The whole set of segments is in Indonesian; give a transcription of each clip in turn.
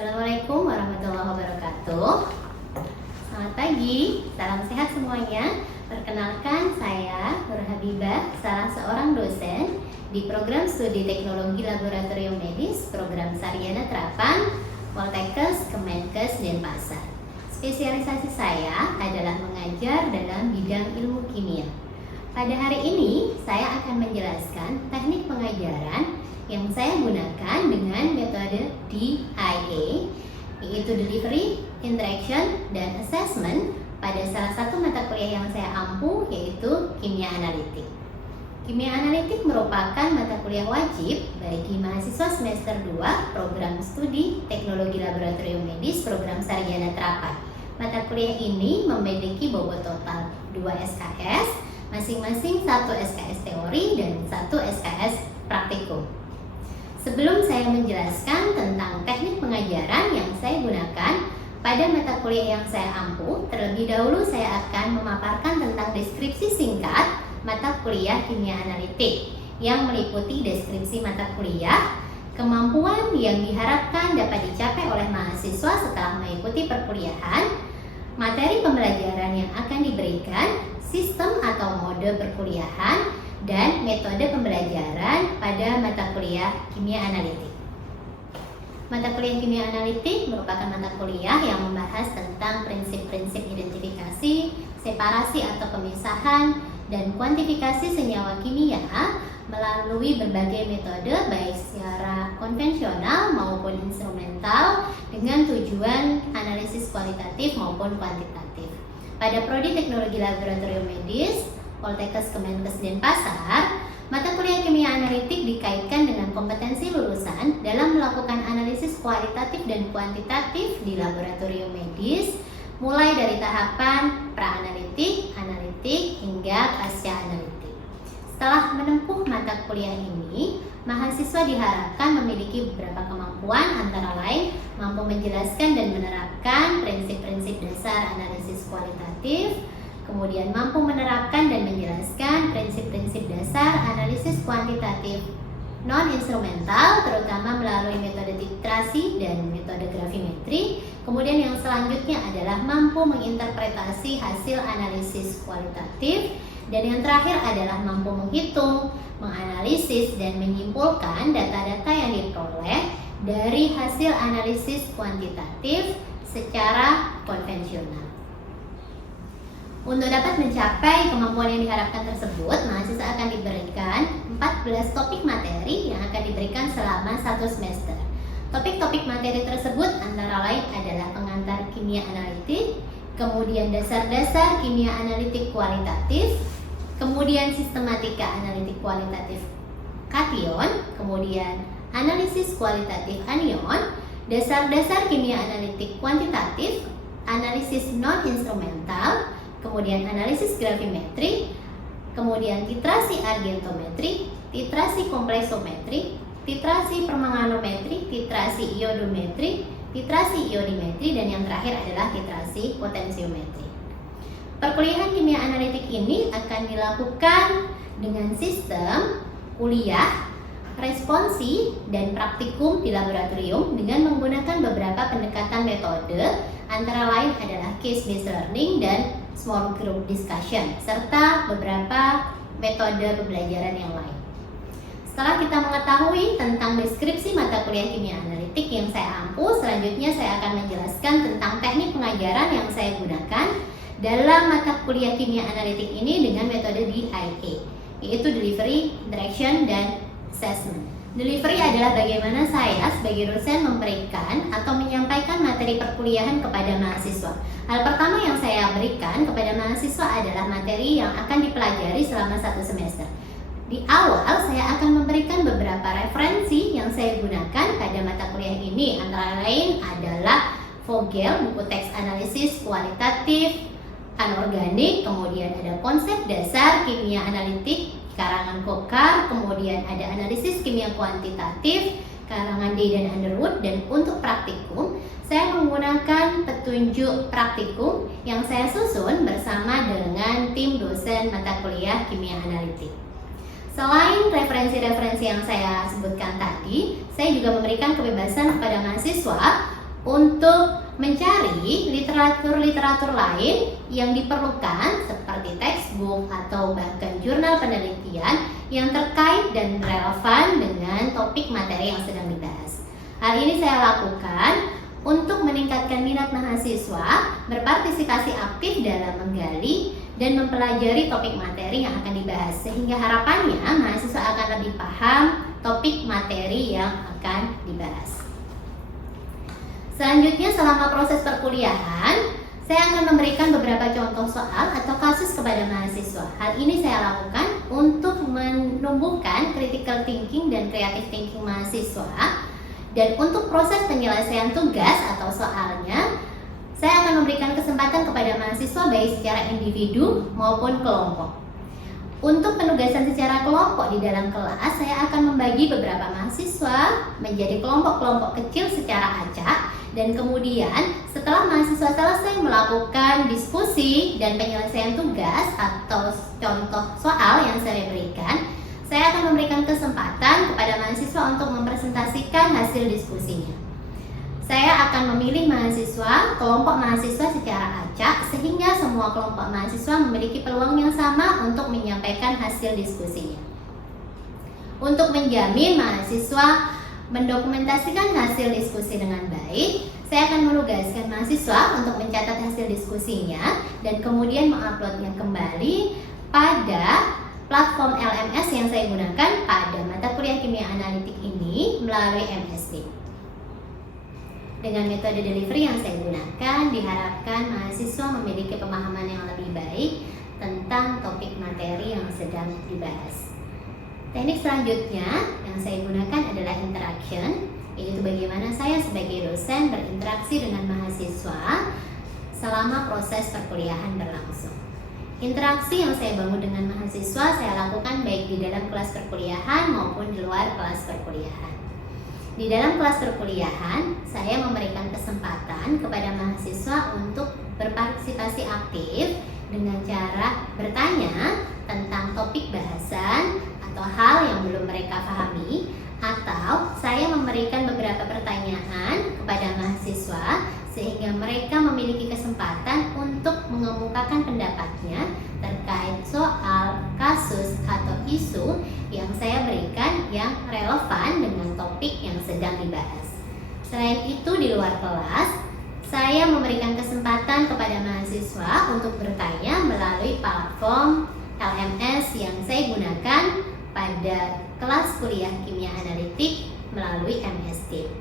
Assalamualaikum warahmatullahi wabarakatuh. Selamat pagi, salam sehat semuanya. Perkenalkan, saya Nur Habibah, salah seorang dosen di program studi teknologi laboratorium medis program Sarjana Terapan Poltekkes Kemenkes Denpasar. Spesialisasi saya adalah mengajar dalam bidang ilmu kimia. Pada hari ini, saya akan menjelaskan teknik pengajaran yang saya gunakan dengan metode DIA, yaitu Delivery, Interaction, dan Assessment pada salah satu mata kuliah yang saya ampu, yaitu Kimia Analitik. Kimia Analitik merupakan mata kuliah wajib bagi mahasiswa semester 2 program studi Teknologi Laboratorium Medis program Sarjana Terapan. Mata kuliah ini memiliki bobot total 2 SKS, masing-masing 1 SKS teori dan 1 SKS praktikum. Sebelum saya menjelaskan tentang teknik pengajaran yang saya gunakan pada mata kuliah yang saya ampu, terlebih dahulu saya akan memaparkan tentang deskripsi singkat mata kuliah Kimia Analitik yang meliputi deskripsi mata kuliah, kemampuan yang diharapkan dapat dicapai oleh mahasiswa setelah mengikuti perkuliahan, materi pembelajaran yang akan diberikan, sistem atau mode perkuliahan, dan metode pembelajaran pada mata kuliah Kimia Analitik. Mata kuliah Kimia Analitik merupakan mata kuliah yang membahas tentang prinsip-prinsip identifikasi, separasi atau pemisahan, dan kuantifikasi senyawa kimia melalui berbagai metode baik secara konvensional maupun instrumental dengan tujuan analisis kualitatif maupun kuantitatif. Pada Prodi Teknologi Laboratorium Medis Poltekkes Kemenkes Denpasar, mata kuliah Kimia Analitik dikaitkan dengan kompetensi lulusan dalam melakukan analisis kualitatif dan kuantitatif di laboratorium medis, mulai dari tahapan pra-analitik, analitik, hingga pasca-analitik. Setelah menempuh mata kuliah ini, mahasiswa diharapkan memiliki beberapa kemampuan, antara lain mampu menjelaskan dan menerapkan prinsip-prinsip dasar analisis kualitatif, kemudian mampu menerapkan dan menjelaskan prinsip-prinsip dasar analisis kuantitatif non-instrumental, terutama melalui metode titrasi dan metode gravimetri. Kemudian yang selanjutnya adalah mampu menginterpretasi hasil analisis kualitatif, dan yang terakhir adalah mampu menghitung, menganalisis, dan menyimpulkan data-data yang diperoleh dari hasil analisis kuantitatif secara konvensional. Untuk dapat mencapai kemampuan yang diharapkan tersebut, mahasiswa akan diberikan 14 topik materi yang akan diberikan selama 1 semester. Topik-topik materi tersebut antara lain adalah pengantar kimia analitik, kemudian dasar-dasar kimia analitik kualitatif, kemudian sistematika analitik kualitatif kation, kemudian analisis kualitatif anion, dasar-dasar kimia analitik kuantitatif, analisis non-instrumental, kemudian analisis gravimetri, kemudian titrasi argentometri, titrasi kompleksometri, titrasi permanganometri, titrasi iodometri, titrasi iodimetri, dan yang terakhir adalah titrasi potensiometri. Perkuliahan kimia analitik ini akan dilakukan dengan sistem kuliah, responsi, dan praktikum di laboratorium dengan menggunakan beberapa pendekatan metode, antara lain adalah case-based learning dan small group discussion, serta beberapa metode pembelajaran yang lain. Setelah kita mengetahui tentang deskripsi mata kuliah kimia analitik yang saya ampu, selanjutnya saya akan menjelaskan tentang teknik pengajaran yang saya gunakan dalam mata kuliah kimia analitik ini dengan metode DIA, yaitu Delivery, Interaction, dan Assessment. Delivery adalah bagaimana saya sebagai dosen memberikan atau menyampaikan materi perkuliahan kepada mahasiswa. Hal pertama yang saya berikan kepada mahasiswa adalah materi yang akan dipelajari selama 1 semester. Di awal saya akan memberikan beberapa referensi yang saya gunakan pada mata kuliah ini, antara lain adalah Vogel, buku teks analisis kualitatif anorganik, kemudian ada konsep dasar kimia analitik karangan Kokar, kemudian ada analisis kimia kuantitatif karangan Day dan Underwood, dan untuk praktikum saya menggunakan petunjuk praktikum yang saya susun bersama dengan tim dosen mata kuliah kimia analitik. Selain referensi-referensi yang saya sebutkan tadi, saya juga memberikan kebebasan kepada mahasiswa untuk mencari literatur-literatur lain yang diperlukan seperti textbook atau bahkan jurnal penelitian yang terkait dan relevan dengan topik materi yang sedang dibahas. Hal ini saya lakukan untuk meningkatkan minat mahasiswa berpartisipasi aktif dalam menggali dan mempelajari topik materi yang akan dibahas, sehingga harapannya mahasiswa akan lebih paham topik materi yang akan dibahas. Selanjutnya, selama proses perkuliahan, saya akan memberikan beberapa contoh soal atau kasus kepada mahasiswa. Hal ini saya lakukan untuk menumbuhkan critical thinking dan creative thinking mahasiswa. Dan untuk proses penyelesaian tugas atau soalnya, saya akan memberikan kesempatan kepada mahasiswa baik secara individu maupun kelompok. Untuk penugasan secara kelompok di dalam kelas, saya akan membagi beberapa mahasiswa menjadi kelompok-kelompok kecil secara acak. Dan kemudian setelah mahasiswa selesai melakukan diskusi dan penyelesaian tugas atau contoh soal yang saya berikan, saya akan memberikan kesempatan kepada mahasiswa untuk mempresentasikan hasil diskusinya. Saya akan memilih kelompok mahasiswa secara acak sehingga semua kelompok mahasiswa memiliki peluang yang sama untuk menyampaikan hasil diskusinya. Untuk menjamin mahasiswa mendokumentasikan hasil diskusi dengan baik, saya akan menugaskan mahasiswa untuk mencatat hasil diskusinya dan kemudian menguploadnya kembali pada platform LMS yang saya gunakan pada mata kuliah kimia analitik ini melalui MS Teams. Dengan metode delivery yang saya gunakan, diharapkan mahasiswa memiliki pemahaman yang lebih baik tentang topik materi yang sedang dibahas. Teknik selanjutnya yang saya gunakan adalah interaction, yaitu bagaimana saya sebagai dosen berinteraksi dengan mahasiswa selama proses perkuliahan berlangsung. Interaksi yang saya bangun dengan mahasiswa saya lakukan baik di dalam kelas perkuliahan maupun di luar kelas perkuliahan. Di dalam kelas perkuliahan, saya memberikan kesempatan kepada mahasiswa untuk berpartisipasi aktif dengan cara bertanya tentang topik bahasan atau hal yang belum mereka pahami, atau saya memberikan beberapa pertanyaan kepada mahasiswa sehingga mereka memiliki kesempatan untuk mengemukakan pendapatnya terkait soal, kasus, atau isu yang saya berikan yang relevan dengan topik yang sedang dibahas. Selain itu, di luar kelas, saya memberikan kesempatan kepada mahasiswa untuk bertanya melalui platform LMS yang saya gunakan pada kelas kuliah kimia analitik melalui MS Teams.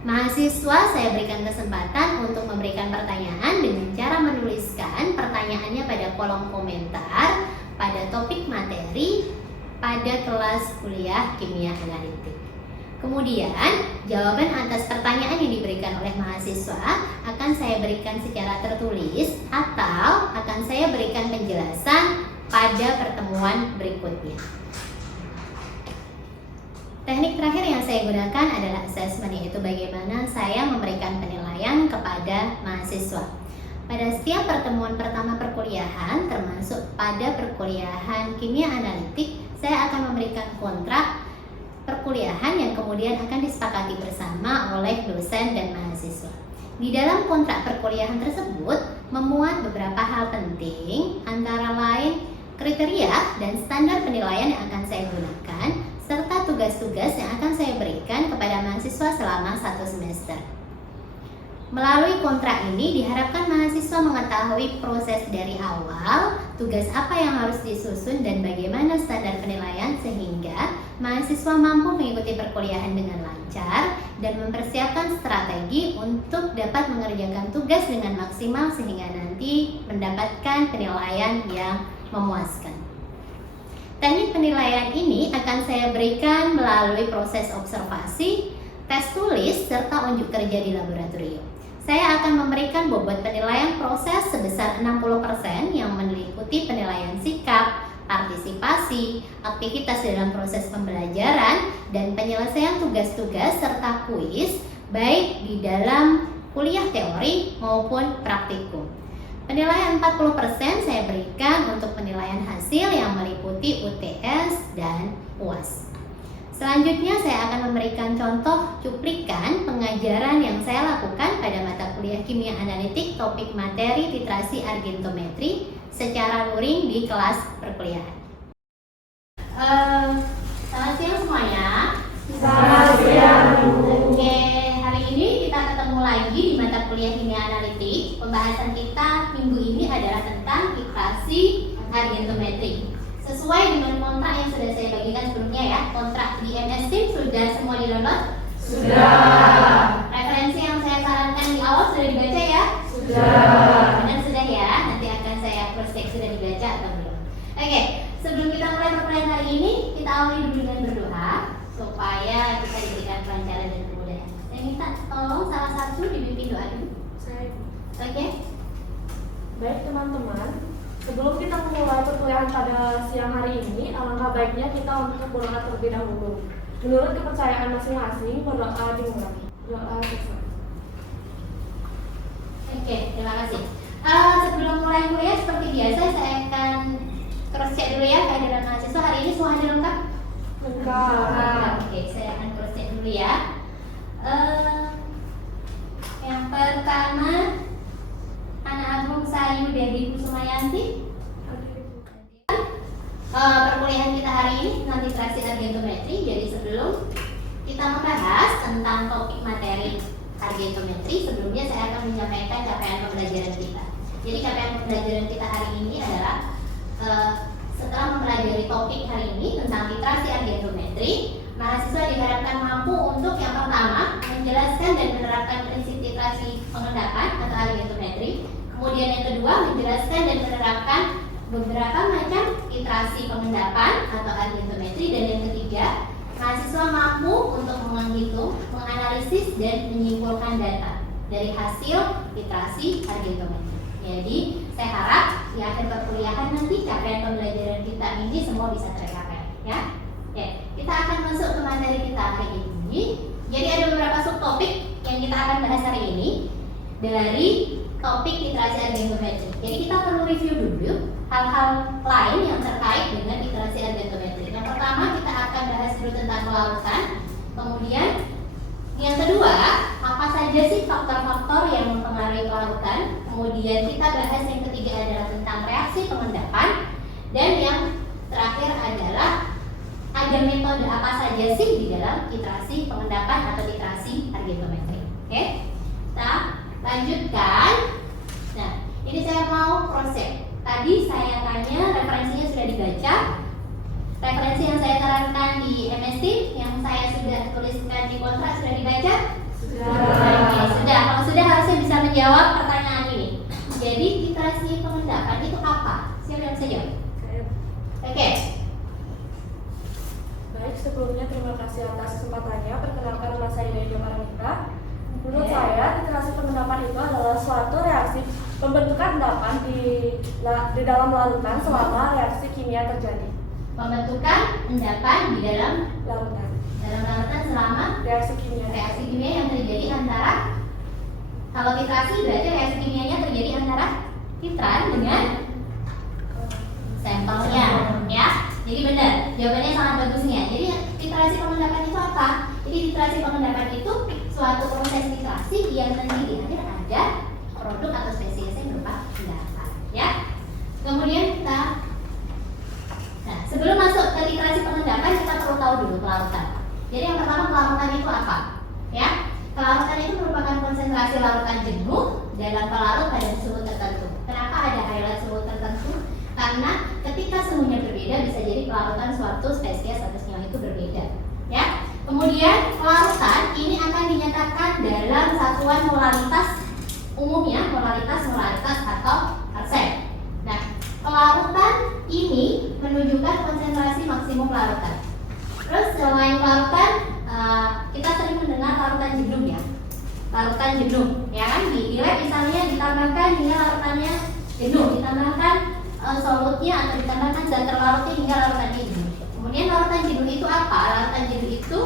Mahasiswa saya berikan kesempatan untuk memberikan pertanyaan dengan cara menuliskan pertanyaannya pada kolom komentar pada topik materi pada kelas kuliah kimia analitik. Kemudian, jawaban atas pertanyaan yang diberikan oleh mahasiswa akan saya berikan secara tertulis atau akan saya berikan penjelasan pada pertemuan berikutnya. Teknik terakhir yang saya gunakan adalah assessment, yaitu bagaimana saya memberikan penilaian kepada mahasiswa. Pada setiap pertemuan pertama perkuliahan, termasuk pada perkuliahan kimia analitik, saya akan memberikan kontrak perkuliahan yang kemudian akan disepakati bersama oleh dosen dan mahasiswa. Di dalam kontrak perkuliahan tersebut memuat beberapa hal penting, antara lain kriteria dan standar penilaian yang akan saya gunakan, serta tugas-tugas yang akan saya berikan kepada mahasiswa selama 1 semester. Melalui kontrak ini diharapkan mahasiswa mengetahui proses dari awal, tugas apa yang harus disusun dan bagaimana standar penilaian sehingga mahasiswa mampu mengikuti perkuliahan dengan lancar dan mempersiapkan strategi untuk dapat mengerjakan tugas dengan maksimal sehingga nanti mendapatkan penilaian yang memuaskan. Teknik penilaian ini akan saya berikan melalui proses observasi, tes tulis, serta unjuk kerja di laboratorium. Saya akan memberikan bobot penilaian proses sebesar 60% yang meliputi penilaian sikap, partisipasi, aktivitas dalam proses pembelajaran, dan penyelesaian tugas-tugas serta kuis baik di dalam kuliah teori maupun praktikum. Penilaian 40% saya berikan untuk penilaian hasil yang meliputi UTS dan UAS. Selanjutnya saya akan memberikan contoh cuplikan pengajaran yang saya lakukan pada mata kuliah Kimia Analitik topik materi titrasi argentometri secara luring di kelas perkuliahan. Selamat siang semuanya. Selamat siang, Bu. Oke, hari ini kita ketemu lagi di mata kuliah Kimia Analitik. Pembahasan kita minggu ini adalah tentang titrasi argentometri. Sesuai dengan kontrak yang sudah saya bagikan sebelumnya ya, kontrak di MS Team sudah semua di-download? Sudah. Referensi yang saya sarankan di awal sudah dibaca ya? Sudah. Benar sudah ya, nanti akan saya cross check sudah dibaca atau belum. Oke, sebelum kita mulai perkuliahan hari ini, kita awali dulu dengan berdoa supaya kita diberikan kelancaran dan kemudahan. Saya minta tolong salah satu dipimpin doa dulu. Oke? Baik teman-teman, sebelum kita memulai perkuliahan pada siang hari ini, alangkah baiknya kita untuk berdoa terlebih dahulu. Menurut kepercayaan masing-masing, berdoa dimulai. Doa selesai. Oke, terima kasih. Sebelum mulai kuliah seperti biasa saya akan cross check dulu ya kehadiran mahasiswa. Hari ini semua hadir lengkap? Lengkap. Oke, saya akan cross check dulu ya. Yang pertama, Anak Agung Sayu Dewi Kusumayanti. Perkuliahan kita hari ini tentang titrasi argentometri. Jadi sebelum kita membahas tentang topik materi argentometri, sebelumnya saya akan menyampaikan capaian pembelajaran kita. Jadi capaian pembelajaran kita hari ini adalah setelah mempelajari topik hari ini tentang titrasi argentometri, mahasiswa diharapkan mampu untuk yang pertama menjelaskan dan menerapkan prinsip titrasi pengendapan atau argentometri. Kemudian yang kedua menjelaskan dan menerapkan beberapa macam titrasi pengendapan atau argentometri, dan yang ketiga mahasiswa mampu untuk menghitung, menganalisis dan menyimpulkan data dari hasil titrasi argentometri. Jadi saya harap di akhir perkuliahan nanti capaian pembelajaran kita ini semua bisa tercapai ya. Oke, kita akan masuk ke materi kita hari ini. Jadi ada beberapa subtopik yang kita akan bahas hari ini dari topik titrasi argentometri. Jadi kita perlu review dulu hal-hal lain yang terkait dengan titrasi argentometri. Yang pertama kita akan bahas dulu tentang pelarutan. Kemudian yang kedua, apa saja sih faktor-faktor yang mempengaruhi pelarutan. Kemudian kita bahas yang ketiga adalah tentang reaksi pengendapan. Dan yang terakhir adalah ada metode apa saja sih di dalam titrasi pengendapan atau titrasi argentometri. Oke, kita lanjutkan. Nah, ini saya mau cross check. Tadi saya tanya referensinya sudah dibaca. Referensi yang saya sarankan di MS Team yang saya sudah tuliskan di kontrak sudah dibaca? Sudah. Oke, sudah. Kalau sudah harusnya bisa menjawab pertanyaan ini. Jadi titrasi pengendapan itu apa? Siapa yang bisa jawab? Oke. Baik, sebelumnya terima kasih atas kesempatannya. Perkenalkan nama saya Dewi Maranita. Menurut saya, titrasi pengendapan itu adalah suatu reaksi pembentukan endapan di dalam larutan selama reaksi kimia terjadi. Pembentukan endapan di dalam Larutan selama reaksi kimia yang terjadi antara, kalau titrasi berarti reaksi kimianya terjadi antara titran dengan sampelnya ya. Jadi benar, jawabannya sangat bagusnya. Jadi titrasi pengendapan itu apa? Jadi titrasi pengendapan itu suatu proses titrasi yang nanti di akhir ada produk atau spesies yang berupa endapan ya. Kemudian kita sebelum masuk ke titrasi pengendapan kita perlu tahu dulu pelarutan. Jadi yang pertama, pelarutan itu apa? Ya, pelarutan itu merupakan konsentrasi larutan jenuh dalam pelarut pada suhu tertentu. Kenapa ada highlight suhu tertentu? Karena ketika suhunya berbeda bisa jadi pelarutan suatu spesies atau senyawa itu berbeda. Ya. Kemudian pelarutan ini akan dinyatakan dalam satuan molaritas umumnya, molaritas atau persen. Nah, pelarutan ini menunjukkan konsentrasi maksimum larutan. Terus selain larutan, kita sering mendengar larutan jenuh ya. Larutan jenuh, ya kan? Di lab misalnya ditambahkan hingga larutannya jenuh, ditambahkan solutnya atau ditambahkan zat terlarutnya hingga larutannya jenuh. Kemudian larutan jenuh itu apa? Larutan jenuh itu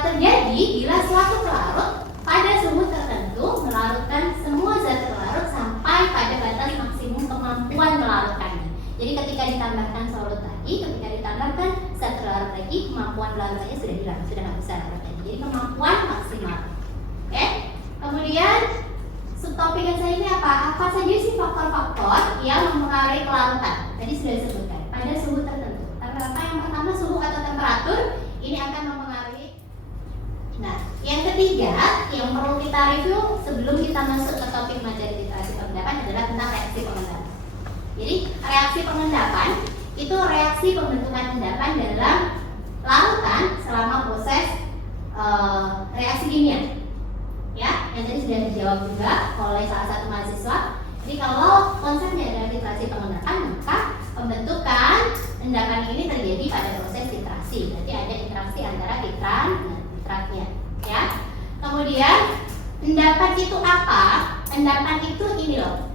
terjadi bila suatu pelarut pada suhu tertentu melarutkan semua zat terlarut sampai pada batas maksimum kemampuan melarutkannya. Jadi ketika ketika ditambahkan solut lagi, ketika ditambahkan zat larut lagi, kemampuan larutannya sudah hilang, sudah nggak bisa larut lagi. Jadi kemampuan maksimal. Oke. Kemudian subtopik yang saya ini apa? Apa saja sih faktor-faktor yang mempengaruhi kelarutan? Tadi sudah disebutkan pada suhu tertentu. Apa yang pertama, suhu atau temperatur ini akan mempengaruhi. Nah, yang ketiga yang perlu kita review sebelum kita masuk ke topik materi literasi pengendapan adalah tentang reaksi pengendapan. Jadi reaksi pengendapan itu reaksi pembentukan endapan dalam larutan selama proses reaksi kimia. Ya, yang tadi sudah dijawab juga oleh salah satu mahasiswa. Jadi kalau konsepnya adalah titrasi pengendapan, maka pembentukan endapan ini terjadi pada proses titrasi. Berarti ada interaksi antara titran dan nitratnya. Ya. Kemudian endapan itu apa? Endapan itu ini loh.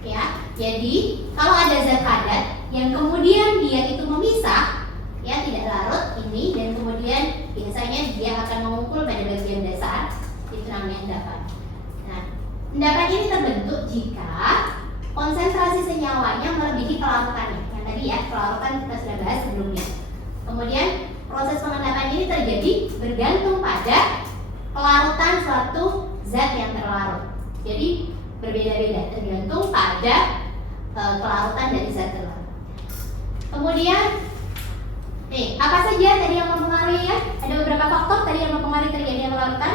Ya. Jadi kalau ada zat padat yang kemudian dia itu memisah, ya tidak larut ini, dan kemudian biasanya dia akan mengumpul pada bagian dasar, itu namanya endapan. Nah, endapan ini terbentuk jika konsentrasi senyawanya melebihi kelarutannya. Yang tadi ya, kelarutan kita sudah bahas sebelumnya. Kemudian proses pengendapan ini terjadi bergantung pada kelarutan suatu zat yang terlarut. Jadi berbeda-beda tergantung pada kelarutan dari zat terlarut. Kemudian apa saja tadi yang mempengaruhi ya? Ada beberapa faktor tadi yang mempengaruhi terjadinya kelarutan.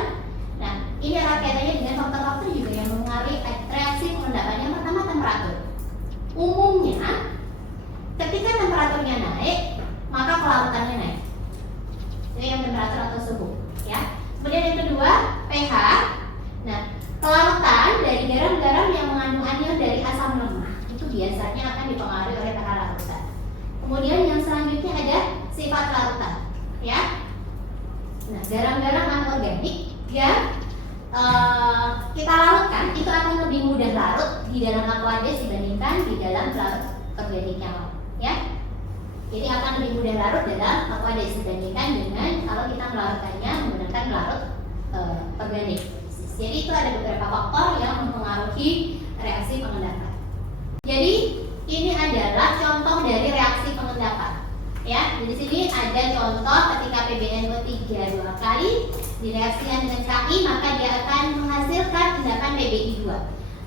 Nah, ini erat kaitannya dengan faktor-faktor juga yang mempengaruhi reaksi pengendapan. Yang pertama, temperatur. Umumnya, ketika temperaturnya naik, maka kelarutannya naik. Jadi yang temperatur atau suhu, ya. Kemudian yang kedua, pH. Nah, kelarutan dari garam-garam yang mengandung anion dari asam lemah itu biasanya akan dipengaruhi oleh pH larutan. Kemudian yang selanjutnya ada sifat larutan, ya. Nah, garam-garam anorganik yang kita larutkan itu akan lebih mudah larut di dalam aqueous dibandingkan di dalam larut organik yang lain, ya. Jadi akan lebih mudah larut dalam aqueous dibandingkan dengan kalau kita melarutkannya menggunakan larut organik. Jadi itu ada beberapa faktor yang mempengaruhi reaksi pengendapan. Jadi ini adalah contoh dari reaksi pengendapan. Ya, di sini ada contoh ketika PbNO3 2 kali direaksikan dengan Ki, maka dia akan menghasilkan endapan PbI2.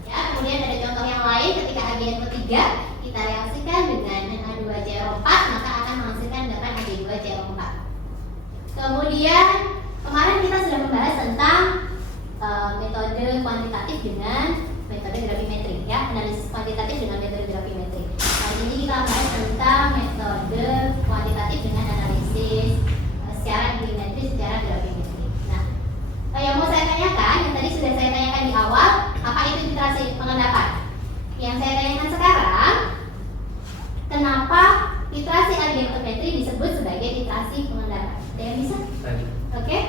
Ya, kemudian ada contoh yang lain ketika AgNO3 kita reaksikan dengan Na2CO4, maka akan menghasilkan endapan Ag2CO4. Kemudian kemarin kita sudah membahas tentang metode kuantitatif dengan metode gravimetri, ya, analisis kuantitatif dengan metode gravimetri. Hari ini kita bahas tentang metode kuantitatif dengan analisis secara gravimetri, secara gravimetri. Nah, yang mau saya tanyakan, yang tadi sudah saya tanyakan di awal, apa itu titrasi pengendapan? Yang saya tanyakan sekarang, kenapa titrasi argentometri disebut sebagai titrasi pengendapan? Ada yang bisa? Oke?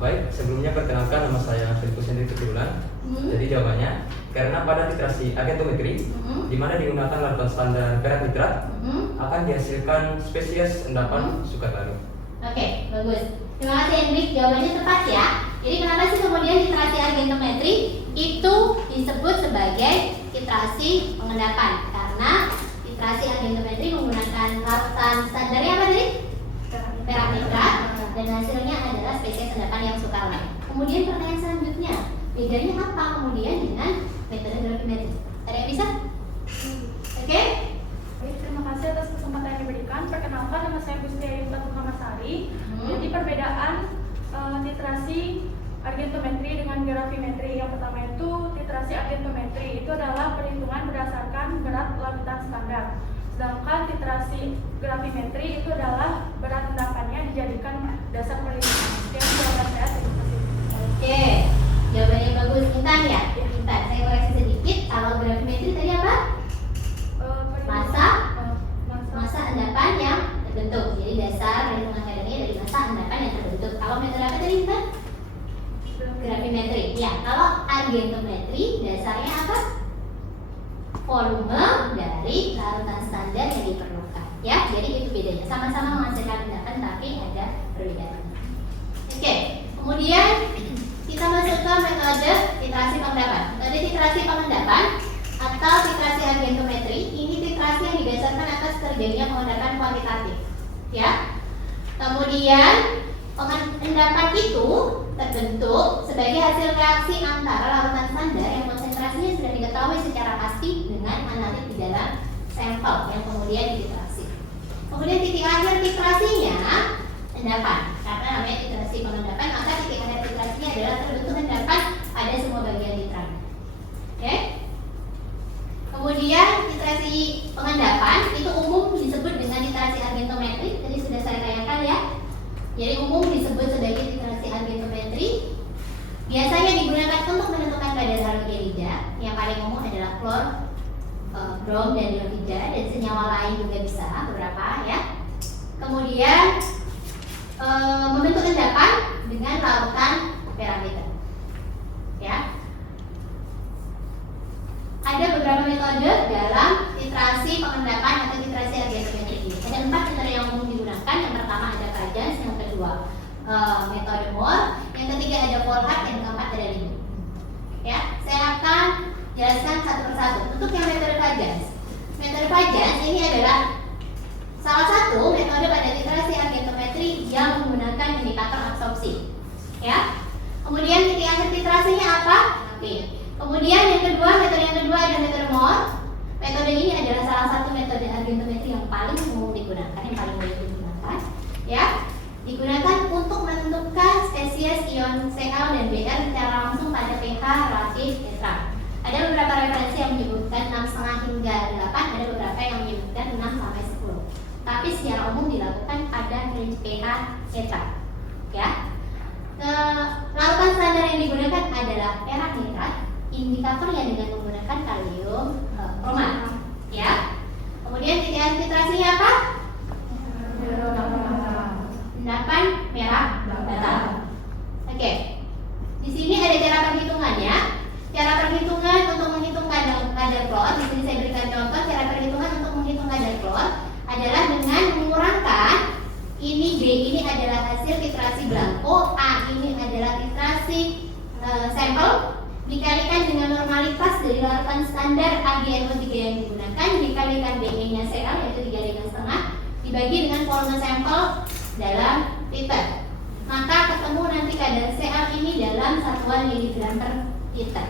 Baik, sebelumnya perkenalkan nama saya Filipo Sendiri Keturunan. Jadi jawabannya, karena pada titrasi argentometri, di mana digunakan larutan standar perak nitrat, akan dihasilkan spesies endapan sukat larut. Oke, bagus. Terima kasih Hendrik, jawabannya tepat ya. Jadi kenapa sih kemudian titrasi argentometri itu disebut sebagai titrasi pengendapan? Karena titrasi argentometri menggunakan larutan standarnya apa tadi? Perak nitrat, dan hasilnya adalah spesies endapan yang sukar larut. Kemudian pertanyaan selanjutnya, bedanya apa kemudian dengan metode gravimetri? Ada yang bisa? Oke? Baik, terima kasih atas kesempatan yang diberikan. Perkenalkan, nama saya Gustiayu Muhammasari. Jadi perbedaan titrasi argentometri dengan gravimetri. Yang pertama itu titrasi argentometri itu adalah perhitungan berdasarkan berat larutan standar. Sedangkan titrasi gravimetri itu adalah berat endapannya dijadikan dasar perhitungan. Sekian jawaban saya. Terima kasih. Oke, jawabannya bagus. Intan ya? Intan, saya koreksi sedikit. Kalau gravimetri tadi apa? Masa endapan yang terbentuk. Jadi dasar perhitungan kadarnya dari masa endapan yang terbentuk. Kalau metode apa tadi Intan? Gravimetri. Ya, kalau argentometri dasarnya apa? Volume dari larutan standar yang diperlukan. Ya, jadi itu bedanya. Sama-sama menghasilkan endapan tapi ada perbedaan. Oke, kemudian kita masuk ke metode titrasi pengendapan. Metode titrasi pengendapan atau titrasi argentometri terjadinya pengendapan kuantitatif. Ya. Kemudian pengendapan itu terbentuk sebagai hasil reaksi antara larutan standar yang konsentrasinya sudah diketahui secara pasti dengan analit di dalam sampel yang kemudian dititrasi. Kemudian titik akhir titrasinya endapan. Karena namanya titrasi pengendapan, maka titik akhir titrasinya adalah terbentuk endapan pada semua bagian titran. Oke? Kemudian titrasi pengendapan itu umum disebut dengan titrasi argentometrik. Tadi sudah saya tanyakan ya. Jadi umum disebut sebagai titrasi argentometri. Biasanya digunakan untuk menentukan kadar halogenida. Yang paling umum adalah klor, brom dan iodida, dan senyawa lain juga bisa beberapa ya. Kemudian membentuk endapan dengan larutan parameter. Ya. Ada beberapa metode dalam titrasi pengendapan atau titrasi argentometri ini. Ada 4 metode yang umum digunakan. Yang pertama ada Kajans, yang kedua metode Moore, yang ketiga ada Volhard, yang keempat ada Linde. Ya, saya akan jelaskan satu persatu. Untuk yang metode Kajans, ini adalah salah satu metode pada titrasi argentometri yang menggunakan indikator absorpsi. Ya. Kemudian titik akhir titrasinya apa? Oke. Kemudian metode yang kedua ada metode Moore. Metode ini adalah salah satu metode argentometri yang paling umum digunakan, yang paling banyak digunakan. Ya. Digunakan untuk menentukan spesies ion Cl dan Br secara langsung pada pH relatif netral. Ada beberapa referensi yang menyebutkan 6,5 hingga 8, ada beberapa yang menyebutkan 6 sampai 10. Tapi secara umum dilakukan pada range pH netral. Ya. Larutan standar yang digunakan adalah perak nitrat, indikatornya dengan menggunakan kalium kromat. Ya. Kemudian titik akhir titrasinya apa? Endapan merah bata. Oke. Di sini ada cara perhitungannya. Cara perhitungan untuk menghitung kadar klor. Di sini saya berikan contoh. Cara perhitungan untuk menghitung kadar klor adalah dengan mengurangkan ini B ini adalah hasil titrasi blanko, A ini adalah titrasi sampel, dikalikan dengan normalitas dari larutan standar AgNO3 yang digunakan, dikalikan DE-nya Cl yaitu 3,5, dibagi dengan volume sampel dalam liter. Maka ketemu nanti kadar Cl ini dalam satuan miligram per liter.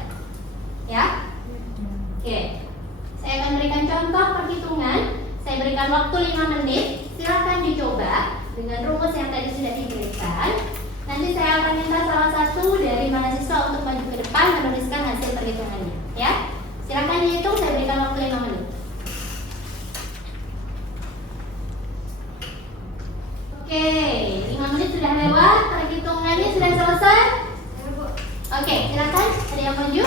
Ya. Oke. Saya akan berikan contoh perhitungan. Saya berikan waktu 5 menit. Silakan dicoba dengan rumus yang tadi sudah diberikan. Nanti saya akan minta salah satu dari mahasiswa untuk maju ke depan menuliskan hasil perhitungannya. Ya. Silakan dihitung. Saya berikan waktu 5 menit. Oke, 5 menit sudah lewat. Perhitungannya sudah selesai. Oke, silakan. Ada yang maju?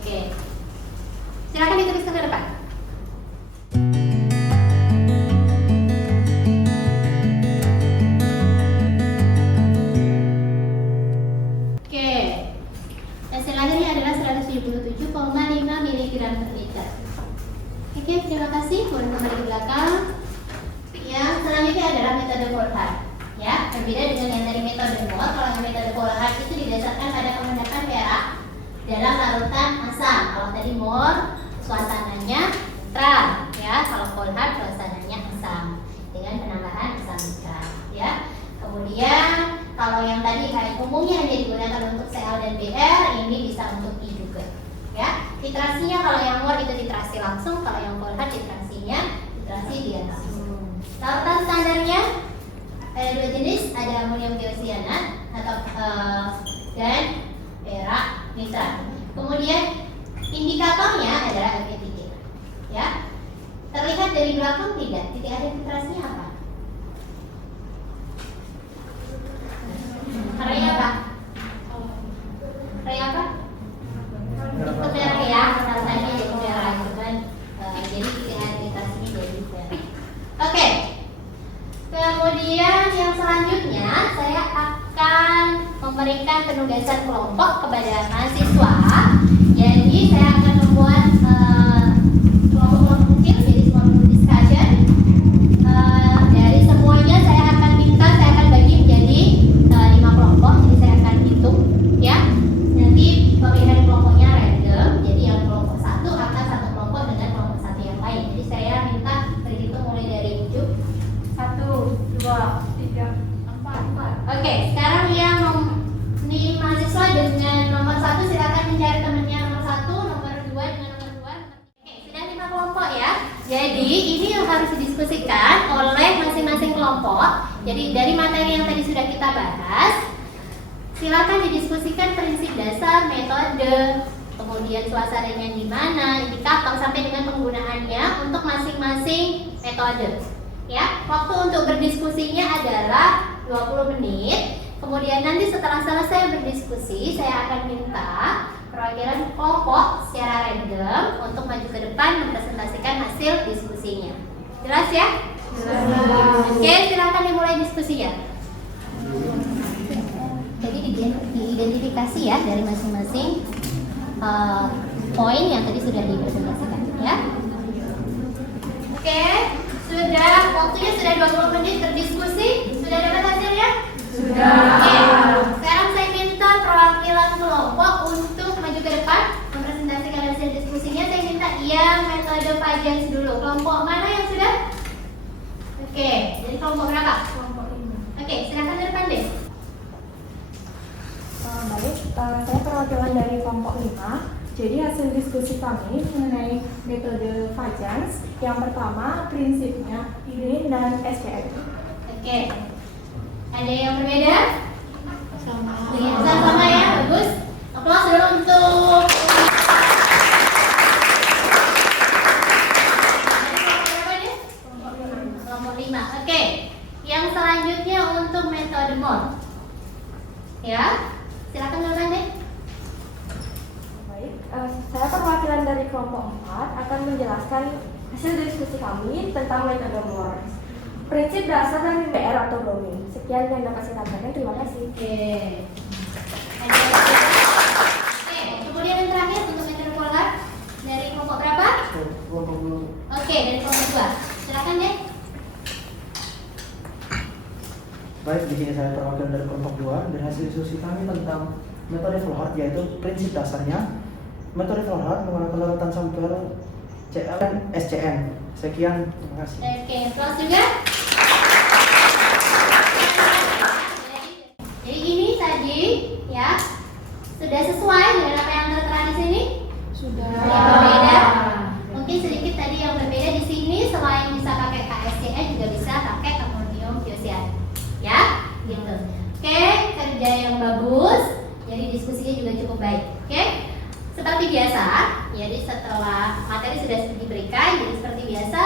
Oke. Silakan dituliskan ke depan. Oke. Hasil akhirnya adalah 177,5 mg per liter. Oke, terima kasih. Boleh kembali ke belakang. Yang selanjutnya adalah metode Volhard. Ya, berbeda dengan yang tadi metode Moore. Kalau yang metode Volhard itu didasarkan pada pengendapan perak dalam larutan asam. Kalau tadi Moore suasananya netral, ya. Kalau Volhard suasananya asam dengan penambahan asam nitrat, ya. Kemudian kalau yang tadi umumnya hanya digunakan untuk Cl dan Br, ini bisa untuk I juga, ya. Titrasinya kalau yang Moore itu titrasi langsung, kalau yang Volhard titrasinya titrasi diatom. Larutan standarnya ada 2 jenis, ada amonium tiocyanat atau dan perak nitrat. Kemudian indikatornya adalah Ag3. Ya. Terlihat dari belakang tidak? Titik akhir titrasinya apa? Ray apa? Ray apa? Itu perak ya, rasanya jadi perak itu kan. Jadi titik akhir titrasinya jadi perak. Oke. Kemudian yang selanjutnya saya akan memberikan penugasan kelompok kepada mahasiswa. Jadi saya akan membuat kelompok-kelompok kecil, jadi small group discussion. Dari semuanya saya akan bagi menjadi 5 kelompok. Jadi saya akan hitung, ya. Nanti pemilihan kelompoknya random. Jadi yang kelompok 1 akan satu kelompok dengan kelompok 1 yang lain. Jadi saya minta berhitung mulai dari 2, 3, 4. Oke, sekarang yang nih mahasiswa dengan nomor 1 silakan mencari temannya nomor 1, nomor 2 dengan nomor 2. Oke, sudah 5 kelompok ya. Jadi ini yang harus didiskusikan oleh masing-masing kelompok. Jadi dari materi yang tadi sudah kita bahas, silakan didiskusikan prinsip dasar, metode, kemudian suasananya gimana, indikator sampai dengan penggunaannya untuk masing-masing metode. Ya, waktu untuk berdiskusinya adalah 20 menit. Kemudian nanti setelah selesai berdiskusi, saya akan minta perwakilan kelompok secara random untuk maju ke depan mempresentasikan hasil diskusinya. Jelas ya? Jelas. Oke, silakan dimulai diskusinya. Jadi diidentifikasi ya dari masing-masing poin yang tadi sudah dipresentasikan ya. Oke, sudah waktunya sudah 20 menit berdiskusi. Sudah dapat hasilnya? Sudah. Oke, sekarang saya minta perwakilan kelompok untuk maju ke depan mempresentasikan hasil diskusinya. Saya minta yang metode Fajans dulu. Kelompok mana yang sudah? Oke, jadi kelompok berapa? Kelompok 5. Oke, silakan ke depan deh. Baik, saya perwakilan dari kelompok 5. Jadi hasil diskusi kami mengenai metode Fajans. Yang pertama, prinsipnya IDE dan SCM. Oke. Ada yang berbeda? Sama. Sama ya, bagus. Aplaus dulu untuk kelompok 5. Oke. Yang selanjutnya untuk metode MOR. Ya. Silakan duluan deh. Baik, saya perwakilan dari kelompok 4 akan menjelaskan hasil diskusi kami tentang metode MOR. Prinsip dasar dari PR atau Blooming. Sekian yang dapat saya sampaikan. Terima kasih. Oke. Oke, kemudian yang terakhir untuk metode polar dari kelompok berapa? Kelompok 2. Oke, dari kelompok 2. Silakan deh. Baik, di sini saya perwakilan dari kelompok 2. Dari hasil diskusi kami tentang metode flowchart, yaitu prinsip dasarnya. Metode flowchart menggunakan larutan sampel CL dan SCN. Sekian, terima kasih. Oke, kelas juga. Jadi ini tadi ya sudah sesuai dengan apa yang tertera di sini? Sudah. Yang berbeda. Mungkin sedikit tadi yang berbeda di sini selain bisa pakai KSCN juga bisa pakai amonium thiocyanate. Ya, gitu. Oke, kerja yang bagus. Jadi diskusinya juga cukup baik. Oke. Seperti biasa, jadi setelah materi sudah diberikan, jadi seperti biasa,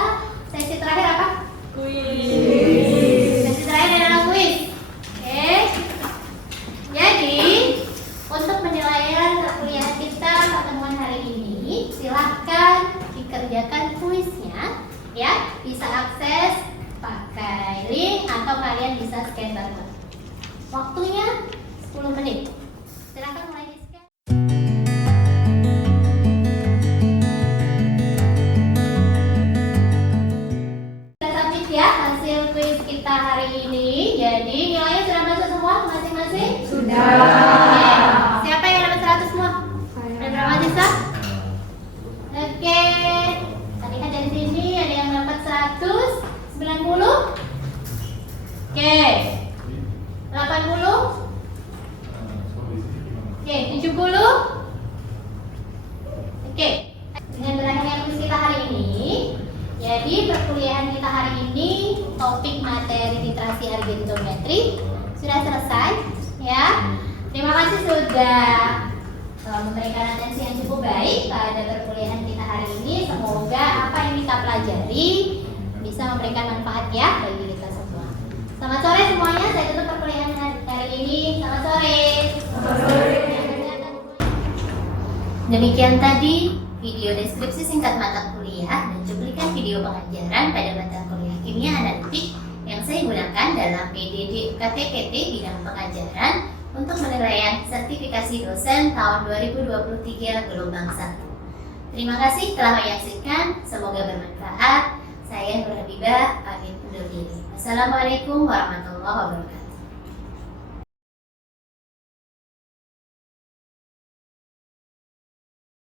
sesi terakhir apa? Kuis. Sesi terakhir adalah kuis. Oke. Jadi, untuk penilaian perkuliahan kita pertemuan hari ini, silahkan dikerjakan kuisnya. Ya, bisa akses pakai link atau kalian bisa scan barcode. Waktunya 10 menit. Silahkan mulai di-scan. Kita submit ya hasil kuis kita hari ini. Jadi nilainya sudah masuk semua masing-masing? Sudah. Oke. Siapa yang dapat 100 semua? Ada berapa sisa? Oke. Tadi kan dari sini ada yang dapat 190. Oke. 80. Oke, 70. Oke. Dengan berakhirnya kuis kita hari ini, jadi perkuliahan kita hari ini topik materi literasi argentometri sudah selesai ya. Terima kasih sudah memberikan atensi yang cukup baik pada perkuliahan kita hari ini. Semoga apa yang kita pelajari bisa memberikan manfaat ya bagi kita semua. Selamat sore semuanya, saya tutup perkuliahan hari ini. Selamat sore. Selamat sore. Demikian tadi video deskripsi singkat mata kuliah dan cuplikan video pengajaran pada mata kuliah kimia analitik yang saya gunakan dalam PDD KTPT bidang pengajaran untuk penilaian sertifikasi dosen tahun 2023 gelombang 1. Terima kasih telah menyaksikan, semoga bermanfaat. Saya Nur Habibah, pamit undur diri. Assalamualaikum warahmatullahi wabarakatuh.